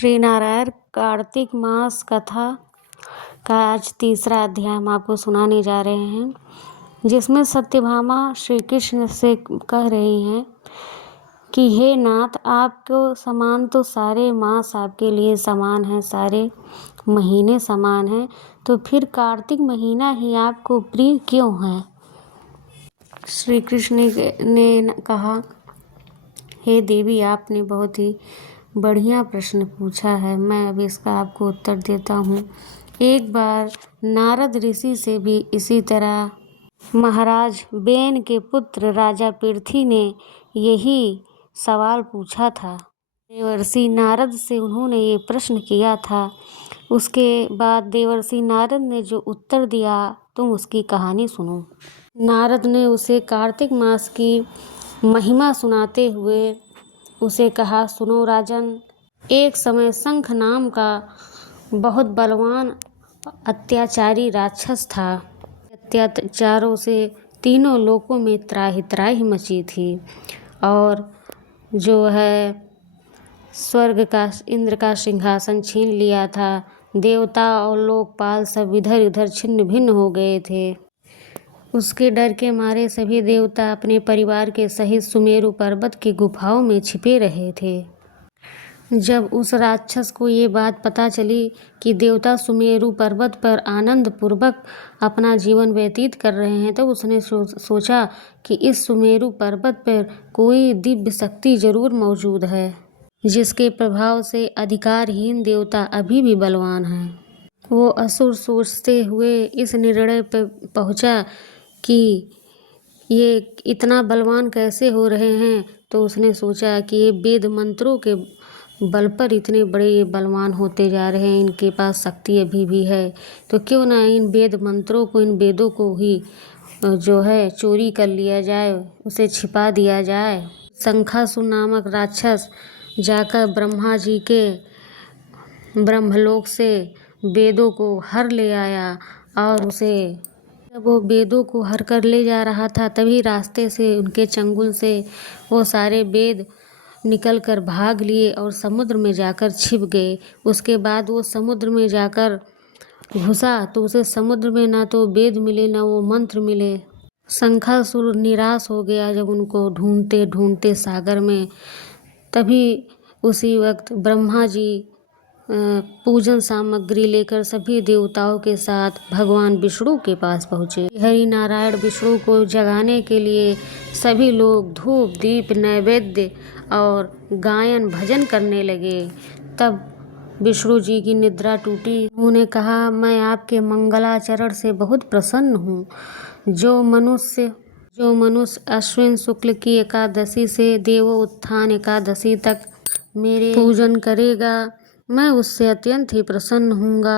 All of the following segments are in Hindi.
श्री नारायण कार्तिक मास कथा का आज तीसरा अध्याय हम आपको सुनाने जा रहे हैं, जिसमें सत्यभामा श्री कृष्ण से कह रही हैं कि हे नाथ, आपको समान तो सारे मास आपके लिए समान हैं, सारे महीने समान हैं, तो फिर कार्तिक महीना ही आपको प्रिय क्यों है। श्री कृष्ण ने कहा, हे देवी, आपने बहुत ही बढ़िया प्रश्न पूछा है। मैं अब इसका आपको उत्तर देता हूँ। एक बार नारद ऋषि से भी इसी तरह महाराज बेन के पुत्र राजा पृथ्वी ने यही सवाल पूछा था। देवर्षि नारद से उन्होंने ये प्रश्न किया था। उसके बाद देवर्षि नारद ने जो उत्तर दिया, तुम उसकी कहानी सुनो। नारद ने उसे कार्तिक मास की महिमा सुनाते हुए उसे कहा, सुनो राजन, एक समय शंख नाम का बहुत बलवान अत्याचारी राक्षस था। अत्याचारों से तीनों लोकों में त्राहि त्राहि मची थी और जो है स्वर्ग का इंद्र का सिंहासन छीन लिया था। देवता और लोकपाल सब इधर उधर छिन्न भिन्न हो गए थे। उसके डर के मारे सभी देवता अपने परिवार के सहित सुमेरु पर्वत की गुफाओं में छिपे रहे थे। जब उस राक्षस को ये बात पता चली कि देवता सुमेरु पर्वत पर आनंद पूर्वक अपना जीवन व्यतीत कर रहे हैं, तो उसने सोचा कि इस सुमेरु पर्वत पर कोई दिव्य शक्ति जरूर मौजूद है, जिसके प्रभाव से अधिकारहीन देवता अभी भी बलवान हैं। वो असुर सोचते हुए इस निर्णय पर पहुंचा कि ये इतना बलवान कैसे हो रहे हैं। तो उसने सोचा कि ये वेद मंत्रों के बल पर इतने बड़े ये बलवान होते जा रहे हैं, इनके पास शक्ति अभी भी है, तो क्यों ना इन वेद मंत्रों को, इन वेदों को ही जो है चोरी कर लिया जाए, उसे छिपा दिया जाए। शंखासुर नामक राक्षस जाकर ब्रह्मा जी के ब्रह्मलोक से वेदों को हर ले आया और उसे जब वो वेदों को हर कर ले जा रहा था, तभी रास्ते से उनके चंगुल से वो सारे वेद निकल कर भाग लिए और समुद्र में जाकर छिप गए। उसके बाद वो समुद्र में जाकर घुसा तो उसे समुद्र में ना तो वेद मिले ना वो मंत्र मिले। शंखासुर निराश हो गया जब उनको ढूंढते ढूंढते सागर में। तभी उसी वक्त ब्रह्मा जी पूजन सामग्री लेकर सभी देवताओं के साथ भगवान विष्णु के पास पहुँचे। हरि नारायण विष्णु को जगाने के लिए सभी लोग धूप दीप नैवेद्य और गायन भजन करने लगे। तब विष्णु जी की निद्रा टूटी। उन्होंने कहा, मैं आपके मंगलाचरण से बहुत प्रसन्न हूँ। जो मनुष्य अश्विन शुक्ल की एकादशी से देवोत्थान एकादशी तक मेरे पूजन करेगा, मैं उससे अत्यंत ही प्रसन्न हूँगा।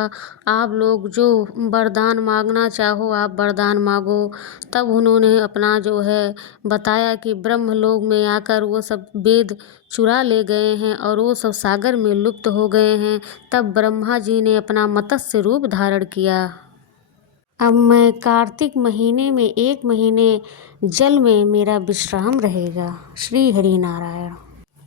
आप लोग जो वरदान मांगना चाहो आप वरदान मांगो। तब उन्होंने अपना जो है बताया कि ब्रह्मलोक में आकर वो सब वेद चुरा ले गए हैं और वो सब सागर में लुप्त हो गए हैं। तब ब्रह्मा जी ने अपना मत्स्य रूप धारण किया। अब मैं कार्तिक महीने में 1 महीने जल में मेरा विश्राम रहेगा। श्री हरि नारायण।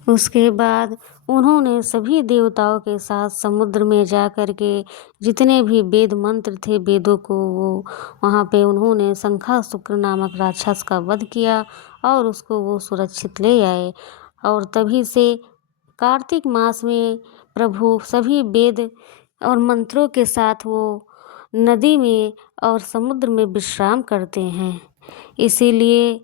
उसके बाद उन्होंने सभी देवताओं के साथ समुद्र में जा कर के जितने भी वेद मंत्र थे, वेदों को वो वहाँ पे उन्होंने शंखासुर नामक राक्षस का वध किया और उसको वो सुरक्षित ले आए। और तभी से कार्तिक मास में प्रभु सभी वेद और मंत्रों के साथ वो नदी में और समुद्र में विश्राम करते हैं। इसीलिए